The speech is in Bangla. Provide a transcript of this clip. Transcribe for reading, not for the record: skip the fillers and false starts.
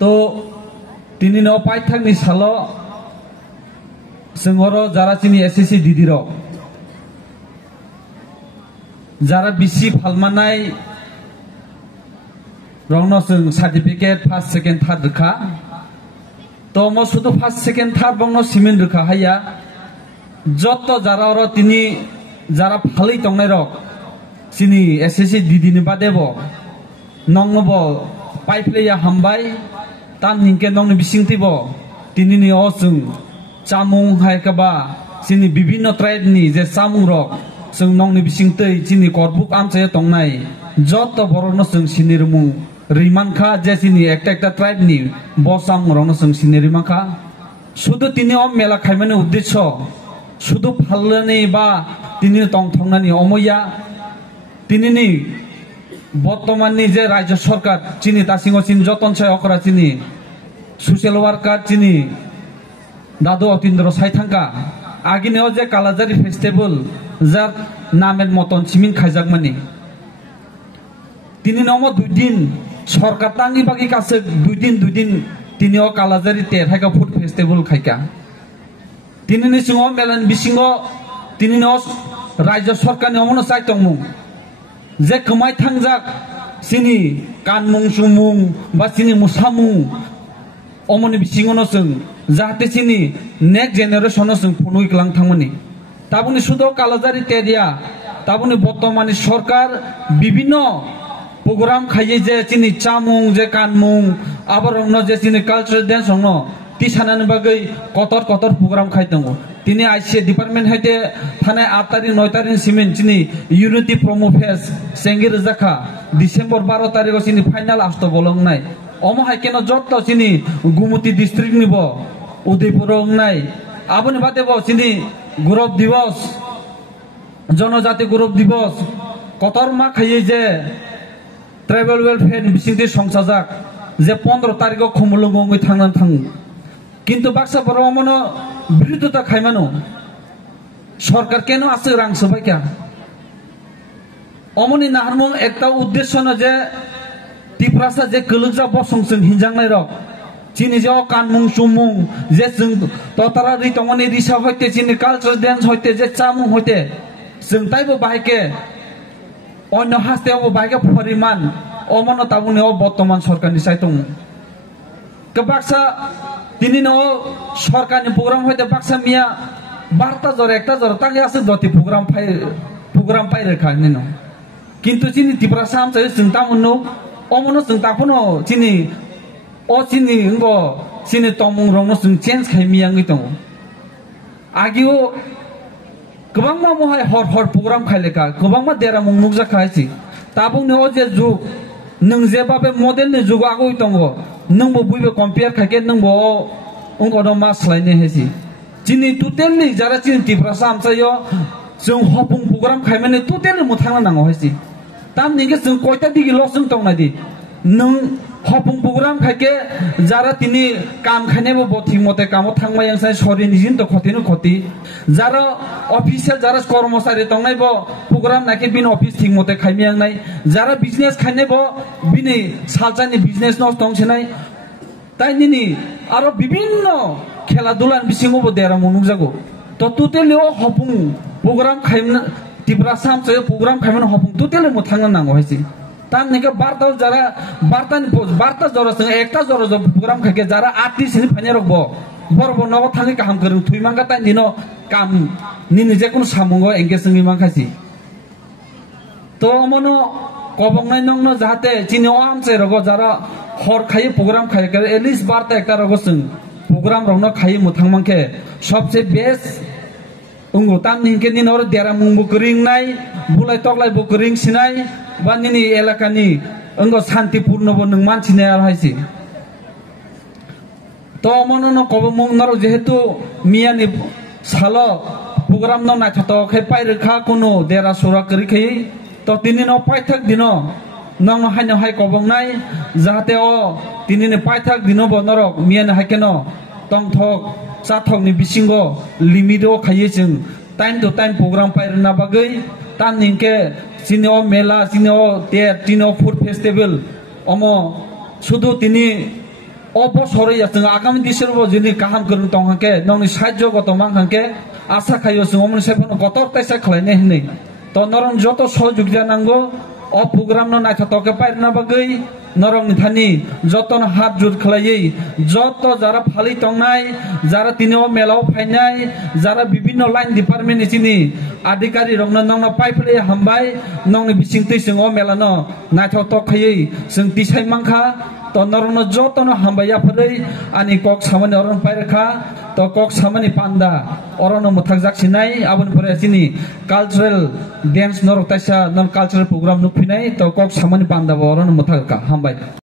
তো তিনি ন পাইথাকনি সালো जोंहरो যারা চিনি এসএসসি দিদি রক যারা বিসি ফালমানাই রংনো जों সার্টিফিকেট ফার্স্ট সেকেন্ড থার্ড রখা তো মো শুধু ফার্স্ট সেকেন্ড থার্ড বংনো সিমেন্ট রখা হাইয়া যত যারা ওর তিনি যারা ফালাই তংনাই রক চিনি এসএসসি দিদিনি বাদেব নংব পাইপ্লেया हामबाय ताम निंके नंगनि बिसिंतिब तिनिनि अ जों चामुं हायकाबा जोंनि विभिन्न ट्राइबनि जे चामुं रक जों नंगनि बिसिंतै जोंनि करबुक आमचाय तंनाय जत बरनो जों सिनिरमुं रिमानखा जे जोंनि एकटा ट्राइबनि बस चामुं रनो जों सिनिरिमाखा शुद्ध तिनि अ मेला खायमानि उद्देश्य शुद्ध फालनानि बा तिनि तंथंनानि अमया तिनिनि বর্তমাননি যে রাজ্য সরকার চিনি তাসিংও চিনি যতন সাই অকরা চিনি সোশ্যাল ওয়ার্কার চিনি দাদু অতীন্দ্র সাইথাঙ্কা আগিনেও যে কালাজারি ফেস্টিভ্যাল যার নামের মতন সিমিন খাইজাকমানি তিনি নম 2 দিন সরকার তাঙ্গি বাকি কাছে 2 দিন তিনিও কালাজারি তেরহাইকা ফুড ফেস্টিভ্যাল খাইকা তিনি নিসিংও মেলান বিসিংও তিনি ন রাজ্য সরকারনি অমনো চাইতংমু जे कमाय थांजाक सिनि कानमुं सुमुं बा सिनि मुसामुं अमनि बिसिङावनो जों जाहाथे सिनि नेक्स्ट जेनेरेशनाव जों फनुइलां थांमोनि ताबुनि सुद कालाजारि तेरिया ताबुनि बर्तमाननि सरकार विभिन्न प्रग्राम खायो जे सिनि चामुं जे कानमुं आबारनो जे सिनि कालचार डान्स हनो तिसानानि बागै कतर प्रग्राम खायदों তিনি আইসি ডিপার্টমেন্ট হইতে থানায় 8 তারিখ 9 তারিখ সিমেন্ট চিনি ইউনিটি প্রোমো ফেস সেঙ্গির জাখা ডিসেম্বর 12 তারিখ চিনি ফাইনাল আসতো বলং নাই অমহাই কেন যত চিনি গুমতি ডিস্ট্রিক্ট নিব উদয়পুর নাই আপনি বাদেব চিনি গৌরব দিবস জনজাতি গৌরব দিবস কতর মা খাইয়ে যে ট্রাইবেল ওয়েলফেয়ার বিসিংতি সংসাজাক যে 15 তারিখ খমলঙ্গই থাংনান থাং কিন্তু বাক্সা বড় অমনো বিরোধিতা খাইমানো সরকার কেন আছে রাং সবাইকা অমনি নাহারমু একটা উদ্দেশ্য না যে টিপ্রাসা যে কলুজা বসংসং হিনজাংনাই রক চিনি যে কানমুং সুমুং যে जों ততারা রিতমনি রিসা হইতে চিনি কালচার ডান্স হইতে যে চামুং হইতে जों তাইবো বাহিকে অন্য হাস্তেও বাহিকে পরিমাণ অমন তাবুনি বর্তমান সরকারনি চাইতং কবাকসা তিনি ন সরকারনি প্রোগ্রাম হইতে বাক্সা মিয়া 12টা জর একটা জর তাকে আছে দতি প্রোগ্রাম পাই রেখা নিন কিন্তু চিনি ত্রিপুরা সামচাই जों তামুনো অমনো जों তাপনো চিনি ও চিনি ইঙ্গ চিনি তমুং রংनो जों चेन्ज खायमियाङै दङ आगिও गोबांमा महाय हर प्रग्राम खायलेखा गोबांमा देरा मुं नुकजाखायसि ताबुनि अ जे जुग नों जेबाबे मडेलनि जुग आगै दङ नोंबो बुइबो कम्पेयार खाके नोंबो उंगनो मासलायने हेसि चिनि टोटेलि जारा चिनि टिप्रा सामचायो जों हपुं प्रग्राम खायमाने टोटेलि मुथांना नांगौ हेसि ताम निगे जों कयता दिगि लसजों दंनादि नों हपुं प्रग्राम खाके जारा तिनि काम खायनेबो बथि मते कामो थांमायां साय सरि निजिन तो खतिनो खति जारा अफिसियेल जारा कर्मचारी दंनायबो प्रग्राम नाके बिन अफिस थिं मते खायमियां नाय जारा बिजनेस खायनेबो बिनि सालजानि बिजनेस नस दंसिनाय ताই নিনি আর বিভিন্ন খেলাধুলার বিসিङावबो देरा मुनुक जागो तो टोटेलि हपुं प्रग्राम खायमना टिप्रा सामचाय प्रग्राम खायमना हपुं टोटेलि मुथांना नांगौ हेसि ताम निके 12 जरा 12 जरा जों एकटा जरा प्रग्राम खायके जारा आर्टिस्ट नि फाइने रखबो बरबो नगो थांनि काम करू थुइमांगा ताই दिनो काम निनि जे कोन सामुंगो एंगेज जोंनि माखासि तो मनो कबंनाय नंनो जाहाथे चिनि आमसे रगो जारा हर खायो प्रग्राम खायो एटलिस्ट 12टा एकटा रगो जों प्रग्राम रंनो खायो मुथांमांखे सबसे बेस्ट उंगो ताम निके निनर देरा मुंबो करिंनाय बुलाय तगलाय बो करिं सिनाय बा निनि एलाकानि अंगो शान्तिपूर्णबो नों मानसिनाय हायसि तो मननो कबमं नरो जेहेतु मियानि सालो प्रग्राम न नायथतो खाय पाइरखा कोनो देरा सुरा करिखै तो तिनि न पाइथाक दिनो नंग हायनो हाय कबंनाय जाहाथे अ तिनि ने पाइथाक दिनो बनरक मियानि हायकेनो तंथक साथकनि बिसिङो लिमिटो खायो जों टाइम टु टाइम प्रग्राम पाइरना बागै ताम निके सिनो मेला सिनो टेट तिनो फुड फेस्टिवल अमो शुधु तिनि অবসরে जों आगामी दिसरबो जोंनि गाहाम गोरों दं हांके नोंनि साहाय्य गत मां हांके आशा खायो जों अमन सेफोनो गतर ताइसा खालायने हनै तो नरं जत सहयोग जानांगौ अ प्रोग्राम न नायथावके पाइरना बागै नरं निथानि जतन हात जुट खालायै जत जारा फालि तंनाय जारा तिनो मेलाव फायनाय जारा विभिन्न लाइन डिपार्टमेन्ट निसिनि अधिकारी रंनो नंनो पाइफले हामबाय नंनि बिसिंतै जों अ मेलानो नायथाव तखायै जों तिसाय मांखा तो नरनो जतनो हामबाया फरै आनि कक सामानि अरन पाइरखा तो कक सामानि पान्दा अरनो मुथाक जाखिनाय आबुन फरे सिनि कालचारेल डान्स नरक ताइसा नन कालचारेल प्रोग्राम नुफिनाय तो कक सामानि पान्दा अरनो मुथाक हामबाय।